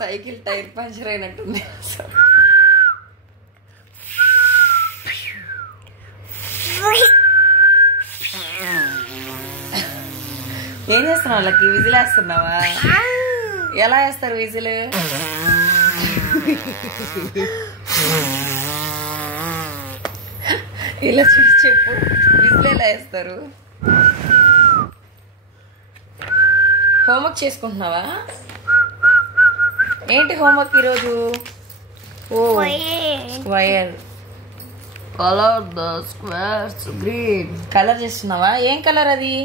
Cycle tyre puncture అయినట్టుంది. ఏం చేస్తున్నావు? వాళ్ళకి విజిల్ వేస్తున్నావా? ఎలా వేస్తారు విజిల్? ఇలా చూసి చెప్పు, విజిల్ ఎలా వేస్తారు? హోంవర్క్ చేసుకుంటున్నావా? ఏంటి హోంవర్క్ ఈరోజు? ఓ square. Colour the squares green. Colour చేస్తున్నావా? ఏం కలర్ అది?